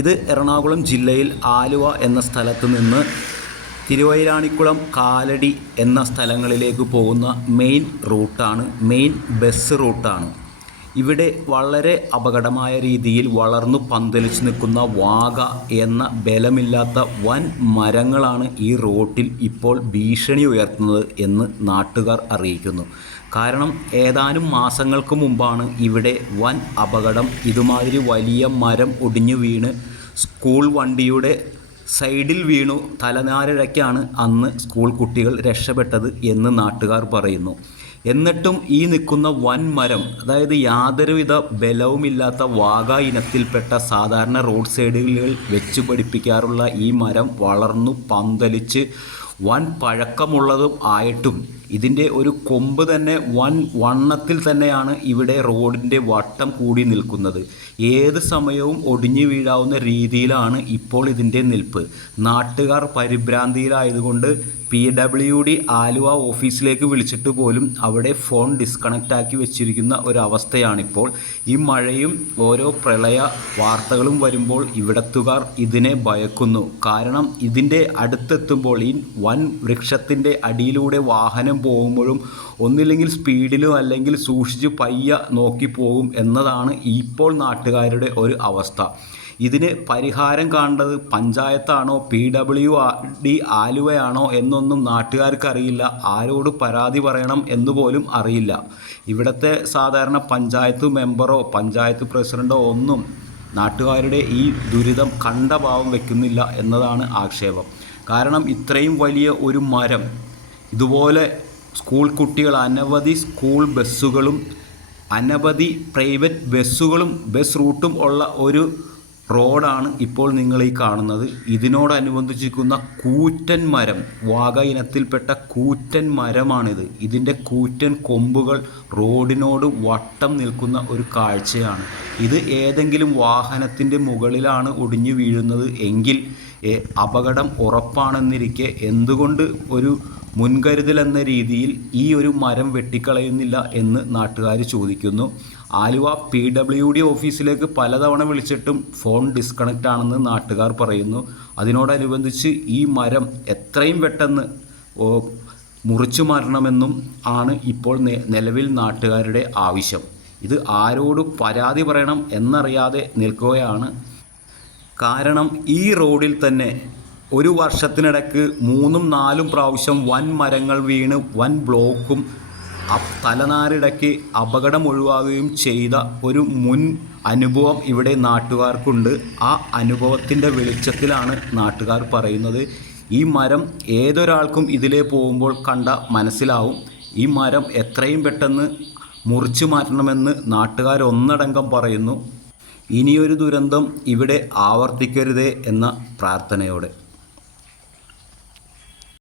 ഇത് എറണാകുളം ജില്ലയിൽ ആലുവ എന്ന സ്ഥലത്ത് നിന്ന് തിരുവൈരാണിക്കുളം, കാലടി എന്ന സ്ഥലങ്ങളിലേക്ക് പോകുന്ന മെയിൻ ബസ് റൂട്ടാണ്. ഇവിടെ വളരെ അപകടമായ രീതിയിൽ വളർന്നു പന്തലിച്ച് നിൽക്കുന്ന വാഗ എന്ന ബലമില്ലാത്ത വൻ മരങ്ങളാണ് ഈ റോട്ടിൽ ഇപ്പോൾ ഭീഷണി ഉയർത്തുന്നത് എന്ന് നാട്ടുകാർ അറിയിക്കുന്നു. കാരണം ഏതാനും മാസങ്ങൾക്ക് മുമ്പാണ് ഇവിടെ വൻ അപകടം. ഇതുമാതിരി വലിയ മരം ഒടിഞ്ഞു വീണ് സ്കൂൾ വണ്ടിയുടെ സൈഡിൽ വീണു തലനാരിഴയ്ക്കാണ് അന്ന് സ്കൂൾ കുട്ടികൾ രക്ഷപ്പെട്ടത് എന്ന് നാട്ടുകാർ പറയുന്നു. എന്നിട്ടും ഈ നിൽക്കുന്ന വൻ മരം, അതായത് യാതൊരുവിധ ബലവുമില്ലാത്ത വാഗ ഇനത്തിൽപ്പെട്ട സാധാരണ റോഡ് സൈഡുകളിൽ വെച്ച് പഠിപ്പിക്കാറുള്ള ഈ മരം വളർന്നു പന്തലിച്ച് വൻ പഴക്കമുള്ളതും ആയിട്ടും ഇതിൻ്റെ ഒരു കൊമ്പ് തന്നെ വണ്ണത്തിൽ തന്നെയാണ് ഇവിടെ റോഡിൻ്റെ വട്ടം കൂടി നിൽക്കുന്നത്. ഏത് സമയവും ഒടിഞ്ഞു വീഴാവുന്ന രീതിയിലാണ് ഇപ്പോൾ ഇതിൻ്റെ നിൽപ്പ്. നാട്ടുകാർ പരിഭ്രാന്തിയിലായതുകൊണ്ട് PWD ആലുവ ഓഫീസിലേക്ക് വിളിച്ചിട്ട് പോലും അവിടെ ഫോൺ ഡിസ്കണക്റ്റ് ആക്കി വെച്ചിരിക്കുന്ന ഒരവസ്ഥയാണിപ്പോൾ. ഈ മഴയും ഓരോ പ്രളയ വാർത്തകളും വരുമ്പോൾ ഇവിടത്തുകാർ ഇതിനെ ഭയക്കുന്നു. കാരണം ഇതിൻ്റെ അടുത്തെത്തുമ്പോൾ ഈ വൻ വൃക്ഷത്തിൻ്റെ അടിയിലൂടെ വാഹനം പോകുമ്പോഴും ഒന്നില്ലെങ്കിൽ സ്പീഡിലും അല്ലെങ്കിൽ സൂക്ഷിച്ച് പയ്യ നോക്കി പോകും എന്നതാണ് ഇപ്പോൾ നാട്ടുകാരുടെ ഒരു അവസ്ഥ. ഇതിന് പരിഹാരം കാണേണ്ടത് പഞ്ചായത്താണോ PWD ആലുവയാണോ എന്നൊന്നും നാട്ടുകാർക്ക് അറിയില്ല. ആരോട് പരാതി പറയണം എന്നുപോലും അറിയില്ല. ഇവിടുത്തെ സാധാരണ പഞ്ചായത്ത് മെമ്പറോ പഞ്ചായത്ത് പ്രസിഡൻറ്റോ ഒന്നും നാട്ടുകാരുടെ ഈ ദുരിതം കണ്ട ഭാവം വയ്ക്കുന്നില്ല എന്നതാണ് ആക്ഷേപം. കാരണം ഇത്രയും വലിയ ഒരു മരം, ഇതുപോലെ സ്കൂൾ കുട്ടികൾ, അനവധി സ്കൂൾ ബസ്സുകളും അനവധി പ്രൈവറ്റ് ബസ്സുകളും ബസ് റൂട്ടും ഉള്ള ഒരു റോഡാണ് ഇപ്പോൾ നിങ്ങൾ ഈ കാണുന്നത്. ഇതിനോടനുബന്ധിച്ചിരിക്കുന്ന കൂറ്റൻ മരം, വാഗ ഇനത്തിൽപ്പെട്ട കൂറ്റൻ മരമാണിത്. ഇതിൻ്റെ കൂറ്റൻ കൊമ്പുകൾ റോഡിനോട് വട്ടം നിൽക്കുന്ന ഒരു കാഴ്ചയാണ്. ഇത് ഏതെങ്കിലും വാഹനത്തിൻ്റെ മുകളിലാണ് ഒടിഞ്ഞു വീഴുന്നത് എങ്കിൽ അപകടം ഉറപ്പാണെന്നിരിക്കെ എന്തുകൊണ്ട് ഒരു മുൻകരുതൽ എന്ന രീതിയിൽ ഈ ഒരു മരം വെട്ടിക്കളയുന്നില്ല എന്ന് നാട്ടുകാർ ചോദിക്കുന്നു. ആലുവ PWD ഓഫീസിലേക്ക് പലതവണ വിളിച്ചിട്ടും ഫോൺ ഡിസ്കണക്റ്റ് ആണെന്ന് നാട്ടുകാർ പറയുന്നു. അതിനോടനുബന്ധിച്ച് ഈ മരം എത്രയും പെട്ടെന്ന് മുറിച്ചു മാറ്റണമെന്നും ആണ് ഇപ്പോൾ നിലവിൽ നാട്ടുകാരുടെ ആവശ്യം. ഇത് ആരോട് പരാതി പറയണം എന്നറിയാതെ നിൽക്കുകയാണ്. കാരണം ഈ റോഡിൽ തന്നെ ഒരു വർഷത്തിനിടയ്ക്ക് 3-4 പ്രാവശ്യം വൻ മരങ്ങൾ വീണ് വൻ ബ്ലോക്കും തലനാരിടയ്ക്ക് അപകടം ഒഴിവാകുകയും ചെയ്ത ഒരു മുൻ അനുഭവം ഇവിടെ നാട്ടുകാർക്കുണ്ട്. ആ അനുഭവത്തിൻ്റെ വെളിച്ചത്തിലാണ് നാട്ടുകാർ പറയുന്നത്. ഈ മരം ഏതൊരാൾക്കും ഇതിലേ പോകുമ്പോൾ കണ്ട മനസ്സിലാവും. ഈ മരം എത്രയും പെട്ടെന്ന് മുറിച്ചു മാറ്റണമെന്ന് നാട്ടുകാർ ഒന്നടങ്കം പറയുന്നു. ഇനിയൊരു ദുരന്തം ഇവിടെ ആവർത്തിക്കരുതേ എന്ന പ്രാർത്ഥനയോടെ.